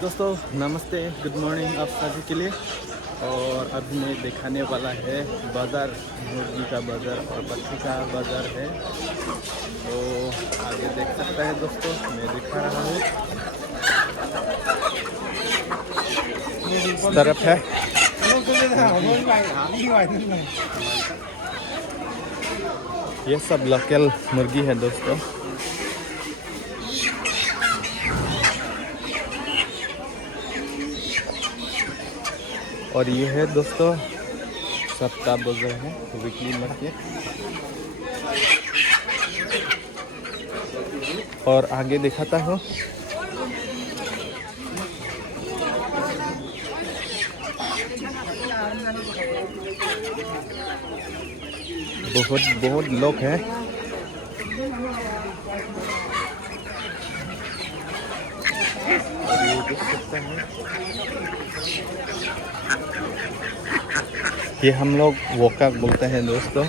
दोस्तों नमस्ते, good morning आप सभी के लिए। और अब मैं दिखाने वाला है बाज़ार, मुर्गी का बाज़ार और बकरी का बाज़ार है। तो आगे देख सकता है दोस्तों, मैं दिखा रहा हूँ। इस तरफ है ये सब लोकल मुर्गी है दोस्तों। और ये है दोस्तों सप्ताह बाजार है, वीकली मार्केट। और आगे दिखाता हूँ। बहुत बहुत लोग हैं। और ये देख सकते हैं, ये हम लोग वोकाक बोलते हैं दोस्तों।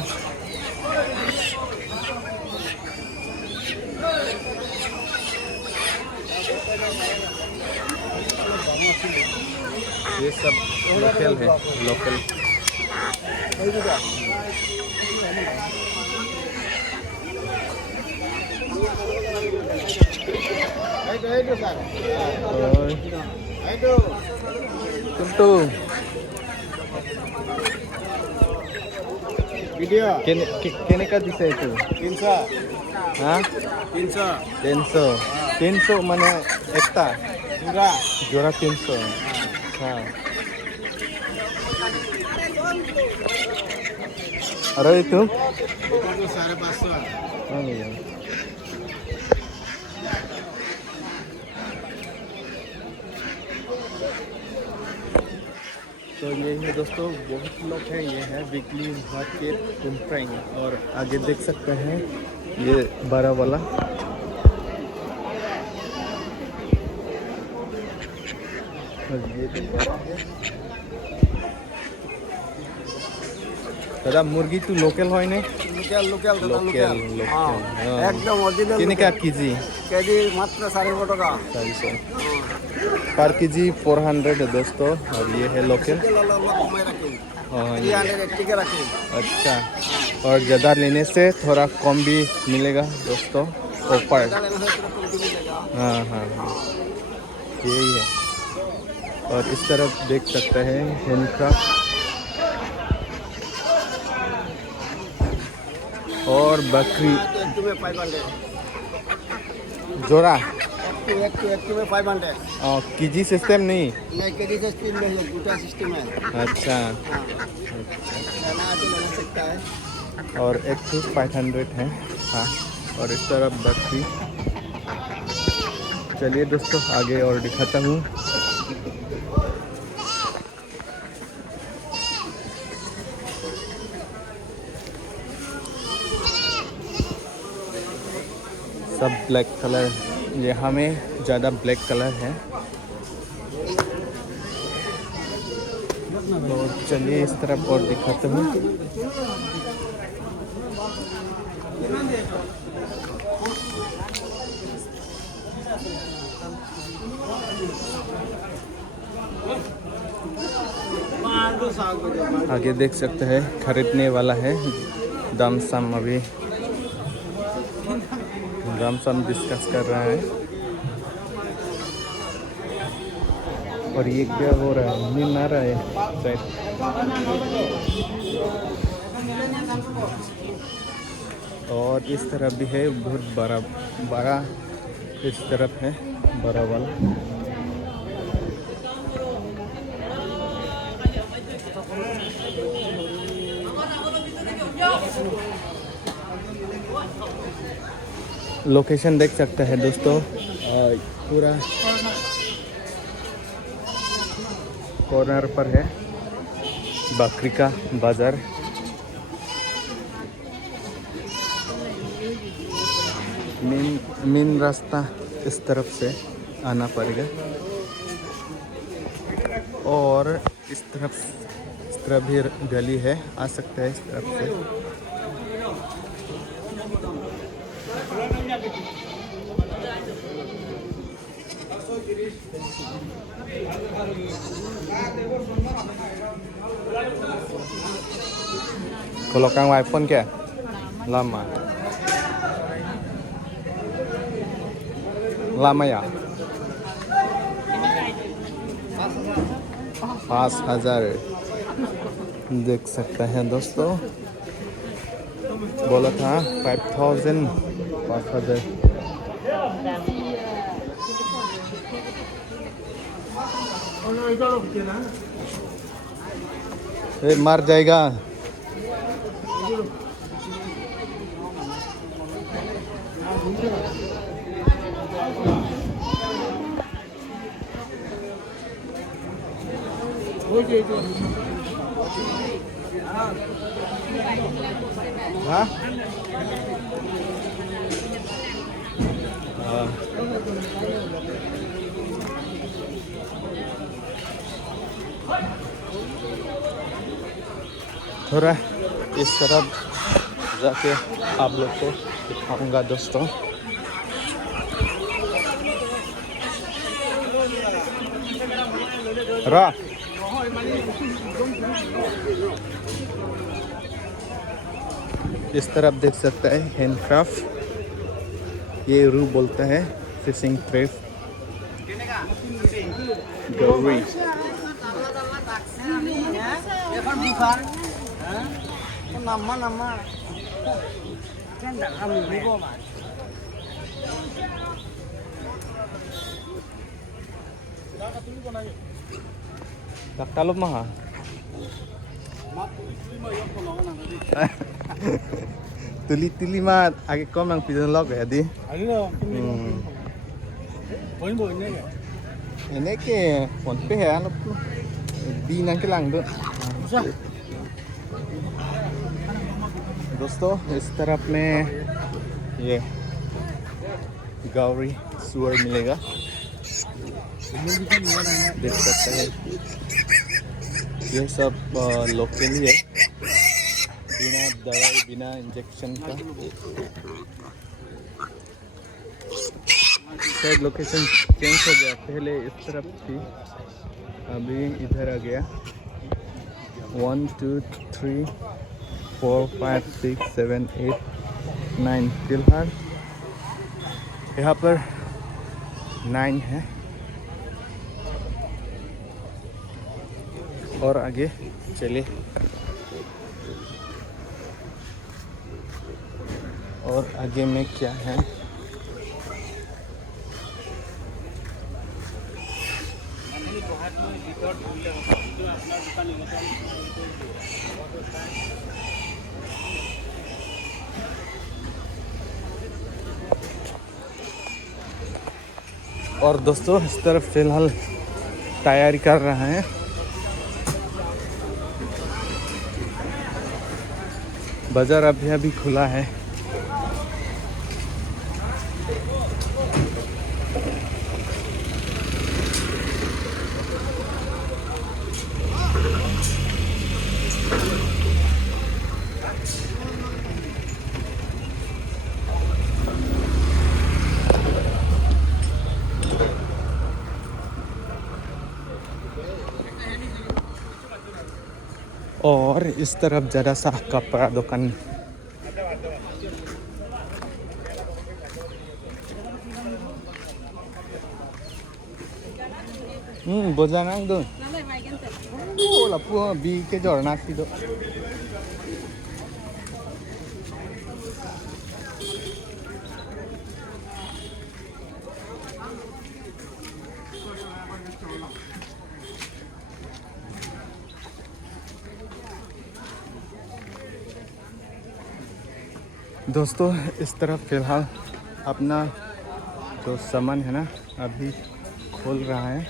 ये सब लोकल है, local. Kini ka disa itu? 300. Hah? 300. 300 mana ekta? Jura 300. हाँ। अरे itu? 550. Oh iya. तो ये है दोस्तों, बहुत लोग हैं। ये है वीकली मार्केट कुमफ्रेंग। और आगे देख सकते हैं ये बड़ा वाला। और ये दादा मुर्गी तो लोकल है नहीं? लोकल एकदम ओरिजिनल। कितने का केजी? केजी मात्र 450 টাকা। 450 पर केजी 400 है दोस्तों। और ये है लोकल। अच्छा, और ज़्यादा लेने से थोड़ा कम भी मिलेगा दोस्तों, ऑफर। हाँ हाँ हाँ, यही है। और इस तरफ देख सकते हैं हैंडक्राफ्ट और बकरी जोड़ा। एक में 500। केजी सिस्टम नहीं? केजी सिस्टम नहीं है, दूसरा सिस्टम है। अच्छा, लेना सकता है। और एक तो 500 है। हाँ, और इस तरफ बकरी। चलिए दोस्तों आगे और दिखाता हूँ। सब ब्लैक कलर, यहाँ में ज़्यादा ब्लैक कलर है। तो चलिए इस तरफ और दिखाते हूँ। आगे देख सकते हैं खरीदने वाला है। दाम साम अभी दाम साम डिस्कस कर रहा है। और ये क्या हो रहा है? नींद आ रहा है शायद। और इस तरफ भी है, बहुत बड़ा इस तरफ है, बड़ा वाला। लोकेशन देख सकते हैं दोस्तों, पूरा कॉर्नर पर है बकरी का बाजार। मेन रास्ता इस तरफ से आना पड़ेगा। और इस तरफ भी गली है, आ सकते हैं इस तरफ से। Kalau kang iPhone क्या lama lama ya 5,000 देख सकते हैं दोस्तों बोला था 5,000 5,000 ये मर जाएगा हाँ थोड़ा इस तरफ जाके आप लोग को दिखाऊंगा दोस्तों रा इस तरफ देख सकते हैं हैंडक्राफ्ट ये रू बोलते हैं फिशिंग क्रेफ्ट गौरी Taktalop mah tuli mah agak kom yang pisan log ya di ini ke ponpe ya di nang kelang tuh दोस्तों इस तरफ में ये गौरी सुअर मिलेगा देख सकते हैं ये सब लोकल ही है बिना दवाई बिना इंजेक्शन का शायद लोकेशन चेंज हो गया पहले इस तरफ थी अभी इधर आ गया 1 2 3 4 5 6 7 8 9 फिलहाल यहाँ पर 9 है और आगे चले और आगे में क्या है और दोस्तों इस तरफ फिलहाल तैयारी कर रहे हैं बाजार अभी खुला है और इस तरफ ज़रा सा कपड़ा दुकान बोझांग दो ओला पुआ बी के जोड़ना सी दो दोस्तों इस तरफ फिलहाल अपना जो सामान है ना अभी खोल रहा है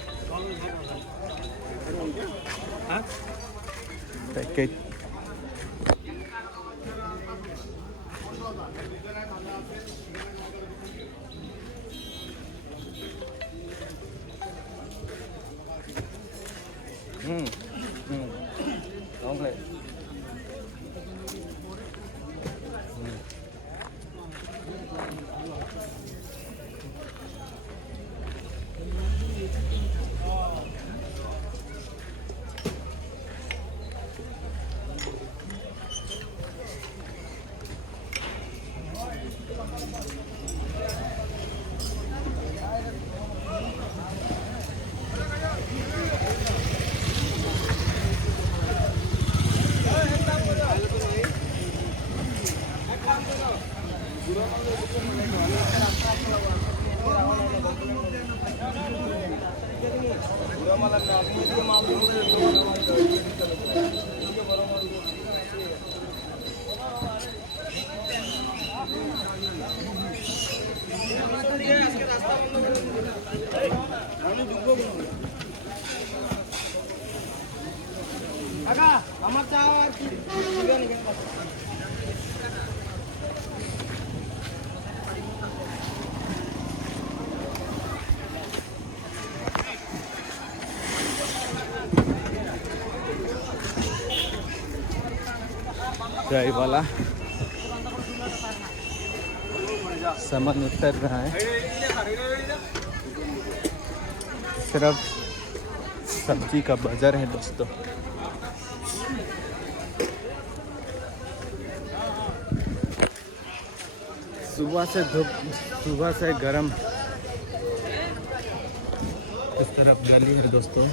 पैकेज चाय वाला सामान उतर रहा है। सिर्फ सब्जी का बाजार है दोस्तों। सुबह से धूप, सुबह से गरम। इस तरफ गली है दोस्तों,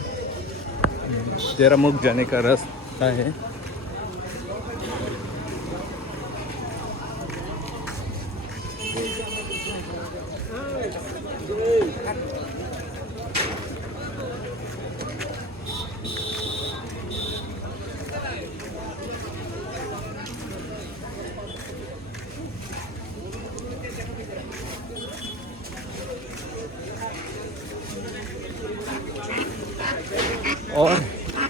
देरामुख जाने का रास्ता है। और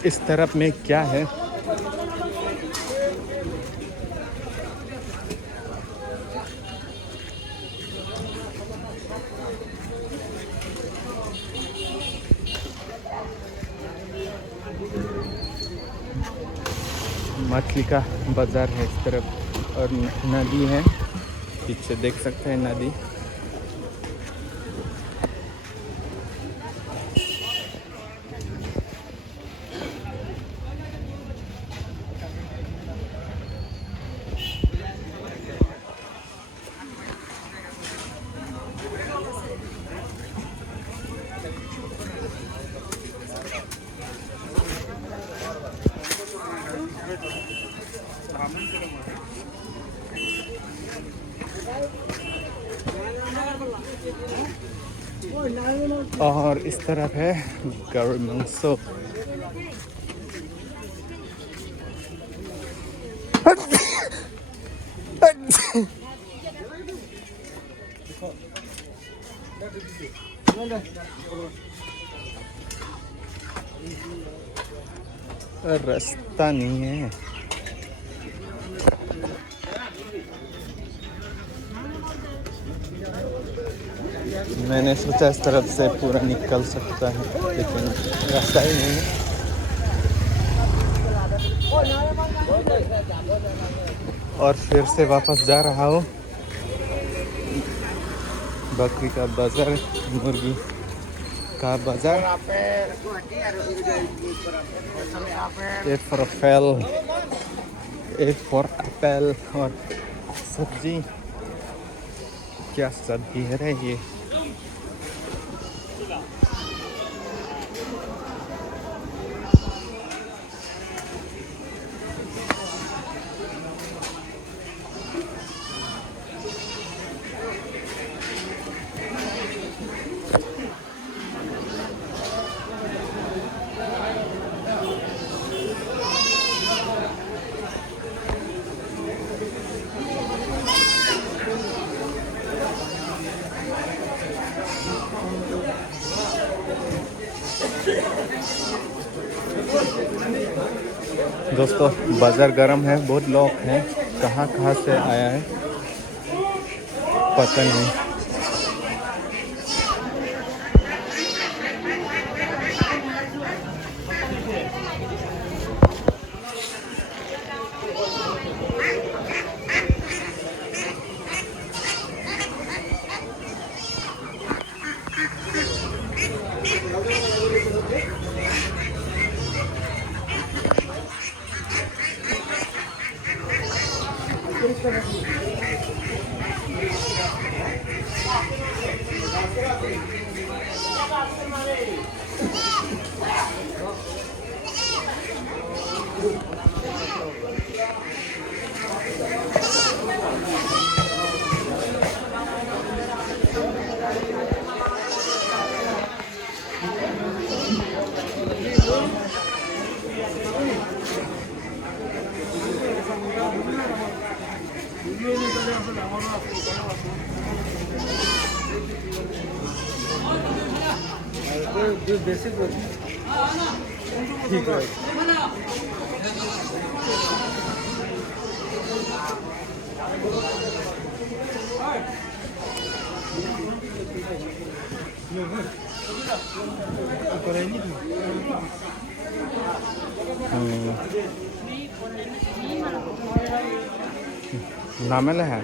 इस तरफ में क्या है? मछली का बाजार है इस तरफ, और नदी है पीछे, देख सकते हैं नदी। और इस तरफ है गारमेंट्सो। रास्ता नहीं है। मैंने सोचा इस तरफ से पूरा निकल सकता है, लेकिन रास्ता ही नहीं है। और फिर से वापस जा रहा हूँ। बकरी का बाजार, मुर्गी का बाजार। A for apple, A for apple। और सब्जी, क्या सब्जी है रे ये? दोस्तों बाज़ार गर्म है, बहुत लोग हैं। कहाँ कहाँ से आया है पता नहीं। ठीक है नामेला है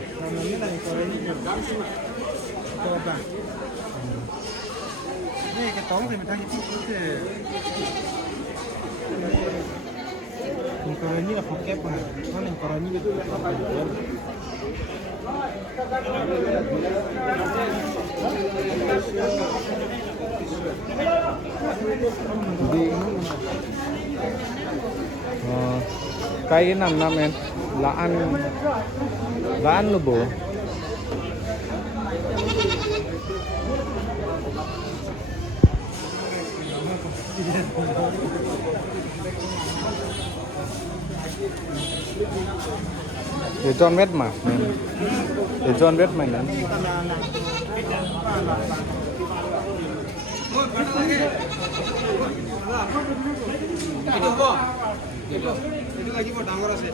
Ini lah pakai apa? Mana yang korani itu? Cái năm em là ăn luôn bố để John vết mà để John vết mày nữa itu lagi mau dangor আছে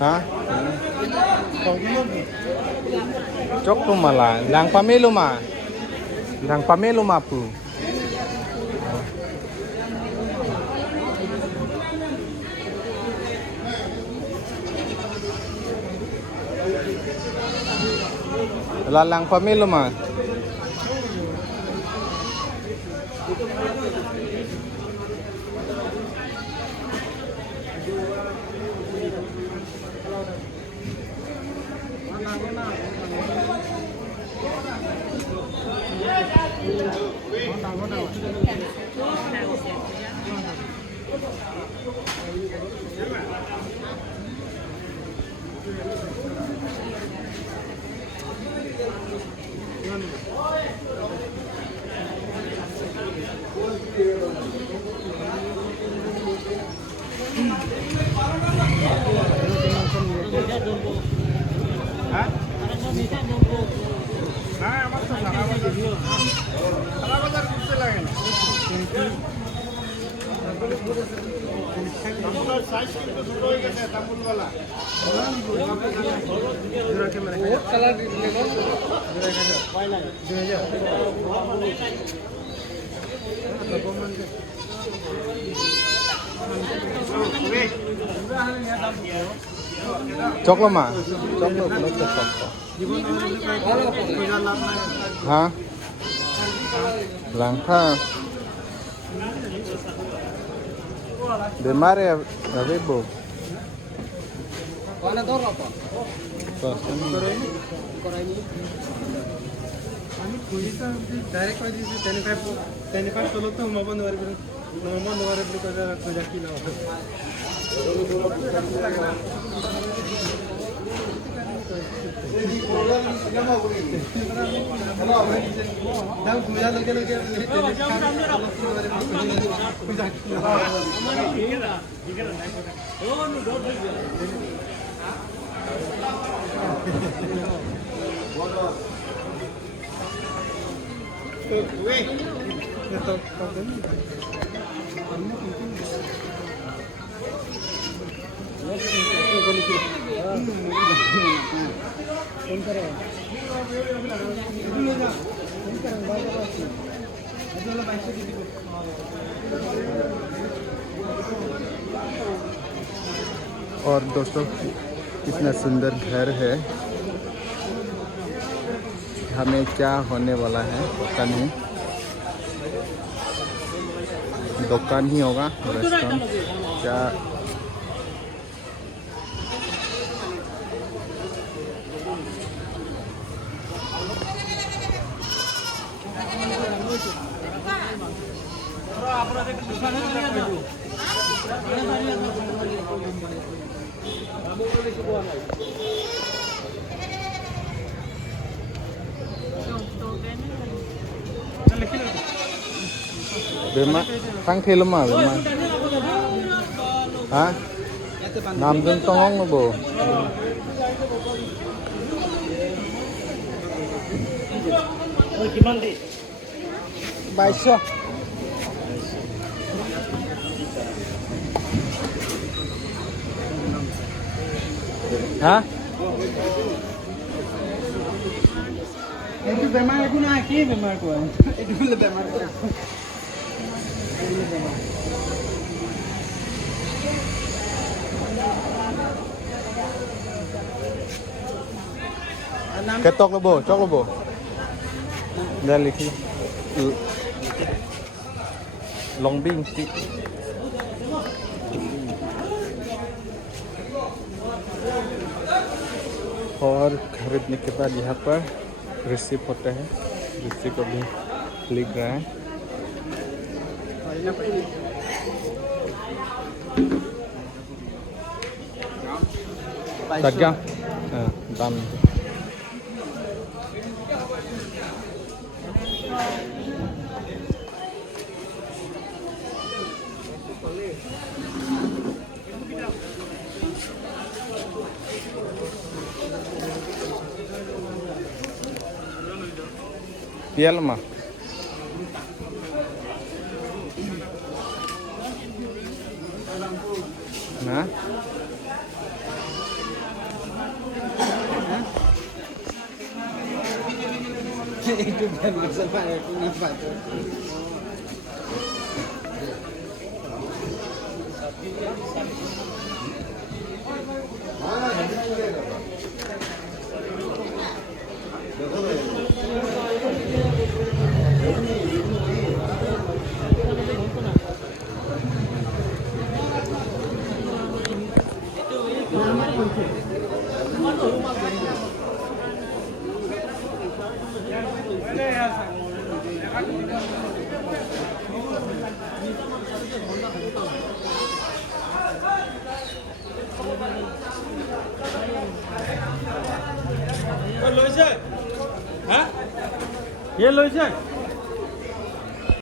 hả chốc luôn mà là làng pame luôn mà pu là làng pame luôn mà Chok mà chok nó chok hả làng tha de mare avevo Mana dor apa? Kami kuisa direct kau di 25 tolong tu maupun 2000 kau dah kerja kilo. Dah kuya lagi और दोस्तों कितना सुंदर घर है हमें क्या होने वाला है पता नहीं दुकान ही होगा रेस्टोरेंट क्या बेमार थांथेल मा बेमार हा नामजों तंगं नबो किमान दे 2200 हा itu bemal aku nak ki bemal ko itu le bemal ko ketok lo bo cok lo bo dah liki long bing stick और खरीदने के बाद यहाँ पर रिसिप्ट होता है रिसिप्ट अभी लिख रहा है तक दाम pial mah nah itu bemal sama aku nampak tu ये लो